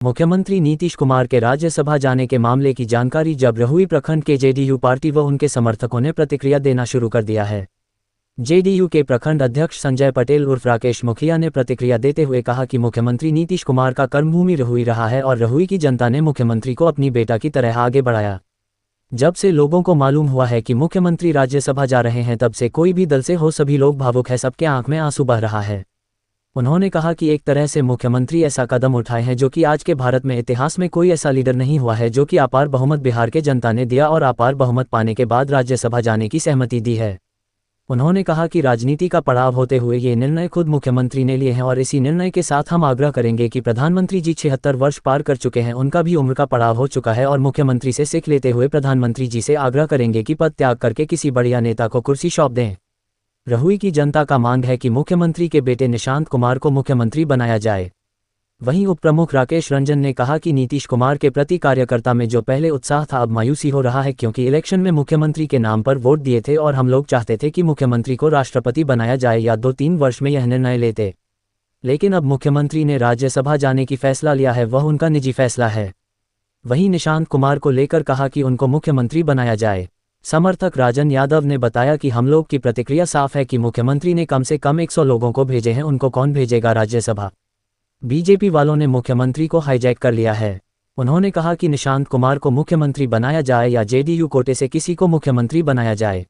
मुख्यमंत्री नीतीश कुमार के राज्यसभा जाने के मामले की जानकारी जब रहुई प्रखंड के जेडीयू पार्टी व उनके समर्थकों ने प्रतिक्रिया देना शुरू कर दिया है। जेडीयू के प्रखंड अध्यक्ष संजय पटेल उर्फ राकेश मुखिया ने प्रतिक्रिया देते हुए कहा कि मुख्यमंत्री नीतीश कुमार का कर्मभूमि रहुई रहा है और रहुई की जनता ने मुख्यमंत्री को अपनी बेटा की तरह आगे बढ़ाया। जब से लोगों को मालूम हुआ है कि मुख्यमंत्री राज्यसभा जा रहे हैं तब से कोई भी दल से हो सभी लोग भावुक है, सबके आंख में आंसू बह रहा है। उन्होंने कहा कि एक तरह से मुख्यमंत्री ऐसा कदम उठाए हैं जो कि आज के भारत में इतिहास में कोई ऐसा लीडर नहीं हुआ है जो कि अपार बहुमत बिहार के जनता ने दिया और अपार बहुमत पाने के बाद राज्यसभा जाने की सहमति दी है। उन्होंने कहा कि राजनीति का पड़ाव होते हुए ये निर्णय खुद मुख्यमंत्री ने लिए हैं और इसी निर्णय के साथ हम आग्रह करेंगे कि प्रधानमंत्री जी 76 वर्ष पार कर चुके हैं, उनका भी उम्र का पड़ाव हो चुका है और मुख्यमंत्री से सीख लेते हुए प्रधानमंत्री जी से आग्रह करेंगे कि पद त्याग करके किसी बढ़िया नेता को कुर्सी सौंप दें। रहुई की जनता का मांग है कि मुख्यमंत्री के बेटे निशांत कुमार को मुख्यमंत्री बनाया जाए। वहीं उप प्रमुख राकेश रंजन ने कहा कि नीतीश कुमार के प्रति कार्यकर्ता में जो पहले उत्साह था अब मायूसी हो रहा है, क्योंकि इलेक्शन में मुख्यमंत्री के नाम पर वोट दिए थे और हम लोग चाहते थे कि मुख्यमंत्री को राष्ट्रपति बनाया जाए या 2-3 वर्ष में यह निर्णय लेते, लेकिन अब मुख्यमंत्री ने राज्यसभा जाने की फैसला लिया है, वह उनका निजी फैसला है। वहीं निशांत कुमार को लेकर कहा कि उनको मुख्यमंत्री बनाया जाए। समर्थक राजन यादव ने बताया कि हम लोग की प्रतिक्रिया साफ है कि मुख्यमंत्री ने कम से कम 100 लोगों को भेजे हैं, उनको कौन भेजेगा राज्यसभा। बीजेपी वालों ने मुख्यमंत्री को हाईजैक कर लिया है। उन्होंने कहा कि निशांत कुमार को मुख्यमंत्री बनाया जाए या जेडीयू कोटे से किसी को मुख्यमंत्री बनाया जाए।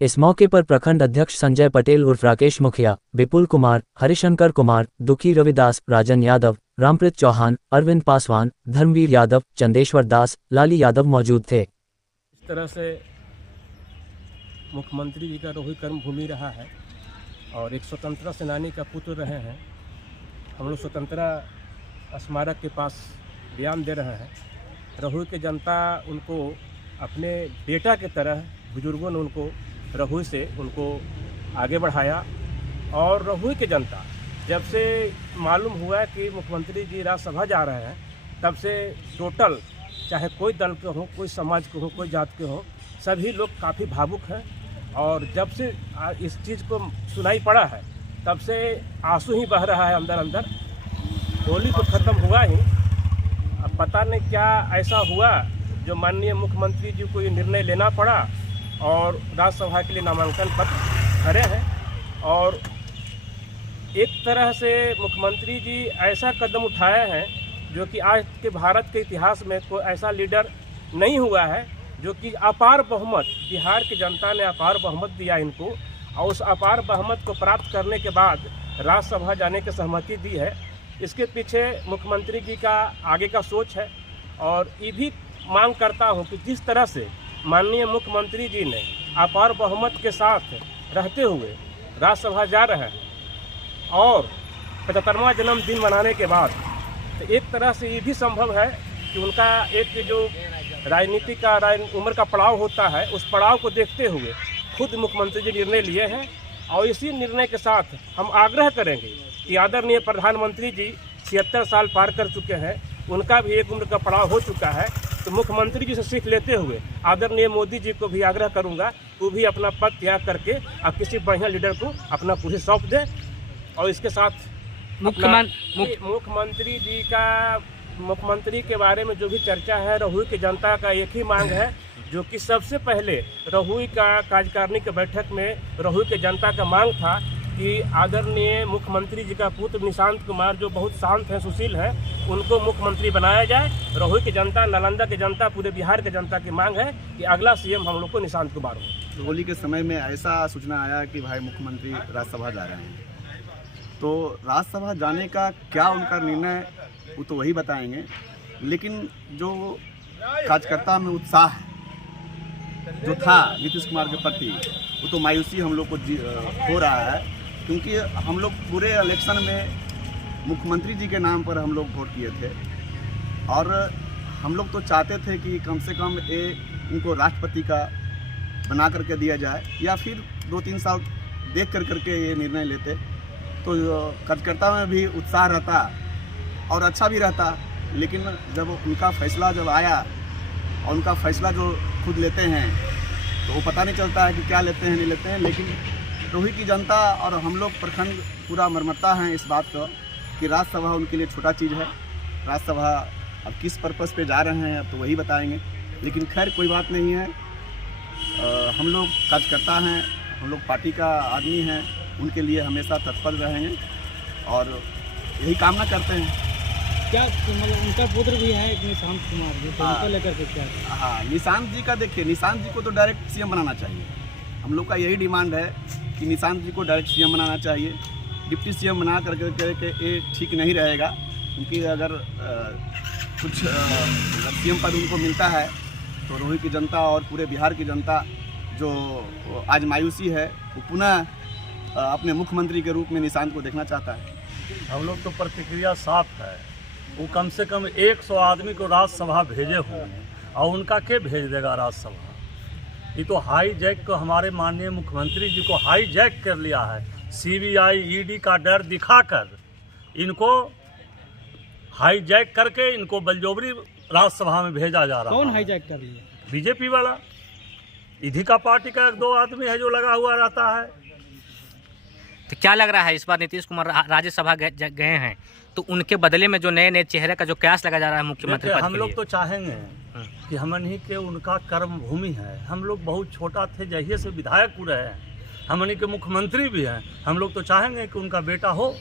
इस मौके पर प्रखंड अध्यक्ष संजय पटेल उर्फ राकेश मुखिया, विपुल कुमार, हरिशंकर कुमार, दुखी रविदास, राजन यादव, रामप्रीत चौहान, अरविंद पासवान, धर्मवीर यादव, चंदेश्वर दास, लाली यादव मौजूद थे। इस तरह से मुख्यमंत्री जी का रहुई कर्मभूमि रहा है और एक स्वतंत्रता सेनानी का पुत्र रहे हैं। हम लोग स्वतंत्रता स्मारक के पास बयान दे रहे हैं। रहुई की जनता उनको अपने बेटा की तरह, बुजुर्गों ने उनको रहुई से उनको आगे बढ़ाया और रहुई की जनता जब से मालूम हुआ कि मुख्यमंत्री जी राज्यसभा जा रहे हैं तब से टोटल, चाहे कोई दल के हो, कोई समाज के हो, कोई जात के हो, सभी लोग काफ़ी भावुक हैं। और जब से इस चीज़ को सुनाई पड़ा है तब से आंसू ही बह रहा है अंदर अंदर। होली तो ख़त्म हुआ ही, अब पता नहीं क्या ऐसा हुआ जो माननीय मुख्यमंत्री जी को ये निर्णय लेना पड़ा और राज्यसभा के लिए नामांकन पत्र भरे हैं। और एक तरह से मुख्यमंत्री जी ऐसा कदम उठाए हैं जो कि आज के भारत के इतिहास में कोई ऐसा लीडर नहीं हुआ है जो कि अपार बहुमत, बिहार की जनता ने अपार बहुमत दिया इनको और उस अपार बहुमत को प्राप्त करने के बाद राज्यसभा जाने की सहमति दी है। इसके पीछे मुख्यमंत्री जी का आगे का सोच है और ये भी मांग करता हूँ कि जिस तरह से माननीय मुख्यमंत्री जी ने अपार बहुमत के साथ रहते हुए राज्यसभा जा रहे हैं और 75वां जन्मदिन मनाने के बाद तो एक तरह से ये भी संभव है कि उनका एक जो राजनीति का उम्र का पड़ाव होता है उस पड़ाव को देखते हुए खुद मुख्यमंत्री जी निर्णय लिए हैं। और इसी निर्णय के साथ हम आग्रह करेंगे कि आदरणीय प्रधानमंत्री जी 76 साल पार कर चुके हैं, उनका भी एक उम्र का पड़ाव हो चुका है, तो मुख्यमंत्री जी से सीख लेते हुए आदरणीय मोदी जी को भी आग्रह करूंगा वो भी अपना पद त्याग करके अब किसी बढ़िया लीडर को अपना कुर्सी सौंप दे। और इसके साथ मुख्यमंत्री के बारे में जो भी चर्चा है, रहुई की जनता का एक ही मांग है जो कि सबसे पहले रहुई का कार्यकारिणी की बैठक में रहुई की जनता का मांग था कि आदरणीय मुख्यमंत्री जी का पुत्र निशांत कुमार जो बहुत शांत हैं, सुशील हैं, उनको मुख्यमंत्री बनाया जाए। रहुई की जनता, नालंदा की जनता, पूरे बिहार की जनता की मांग है कि अगला सीएम हम लोग को निशांत कुमार हो। होली के समय में ऐसा सूचना आया कि भाई मुख्यमंत्री राज्यसभा जा रहे हैं, तो राज्यसभा जाने का क्या उनका निर्णय वो तो वही बताएंगे, लेकिन जो कार्यकर्ता में उत्साह जो था नीतीश कुमार के प्रति वो तो मायूसी हम लोग को हो रहा है, क्योंकि हम लोग पूरे इलेक्शन में मुख्यमंत्री जी के नाम पर हम लोग वोट किए थे और हम लोग तो चाहते थे कि कम से कम उनको राष्ट्रपति का बना करके दिया जाए या फिर 2-3 साल देख करके ये निर्णय लेते, तो कार्यकर्ता में भी उत्साह रहता और अच्छा भी रहता। लेकिन जब उनका फैसला जब आया और उनका फैसला जो खुद लेते हैं तो वो पता नहीं चलता है कि क्या लेते हैं नहीं लेते हैं। लेकिन रहुई की जनता और हम लोग प्रखंड पूरा मरमता हैं इस बात का कि राज्यसभा उनके लिए छोटा चीज़ है राज्यसभा अब किस पर्पस पे जा रहे हैं अब तो वही बताएंगे। लेकिन खैर कोई बात नहीं है, हम लोग कार्यकर्ता हैं, हम लोग पार्टी का आदमी हैं, उनके लिए हमेशा तत्पर रहेंगे और यही कामना करते हैं। क्या मतलब उनका पुत्र भी है एक निशांत कुमार जी, तो उनको लेकर के क्या? हाँ, निशांत जी का देखिए, निशांत जी को तो डायरेक्ट सीएम बनाना चाहिए। हम लोग का यही डिमांड है कि निशांत जी को डायरेक्ट सीएम बनाना चाहिए। डिप्टी सीएम बना करके ये ठीक नहीं रहेगा, क्योंकि अगर कुछ सीएम पद उनको मिलता है तो रोही की जनता और पूरे बिहार की जनता जो आज मायूसी है वो पुनः अपने मुख्यमंत्री के रूप में निशांत को देखना चाहता है। हम लोग तो प्रतिक्रिया साफ है, वो कम से कम 100 आदमी को राज्यसभा भेजे होंगे और उनका के भेज देगा राज्यसभा? ये तो हाई जैक को हमारे माननीय मुख्यमंत्री जी को हाई जैक कर लिया है। सीबीआई ईडी का डर दिखाकर इनको हाई जैक करके इनको बलजोबरी राज्यसभा में भेजा जा रहा है। कौन हाईजैक कर लिया? बीजेपी वाला, इधी का पार्टी का 1-2 आदमी है जो लगा हुआ रहता है। तो क्या लग रहा है इस बार नीतीश कुमार राज्यसभा गए हैं तो उनके बदले में जो नए नए चेहरे का जो कयास लगा जा रहा है मुख्यमंत्री पद के लिए? हम लोग तो चाहेंगे कि हमनी के उनका कर्म भूमि है। हम लोग बहुत छोटा थे, जहिए से विधायक रहे हैं, हमनी के मुख्यमंत्री भी हैं। हम लोग तो चाहेंगे कि उनका बेटा हो।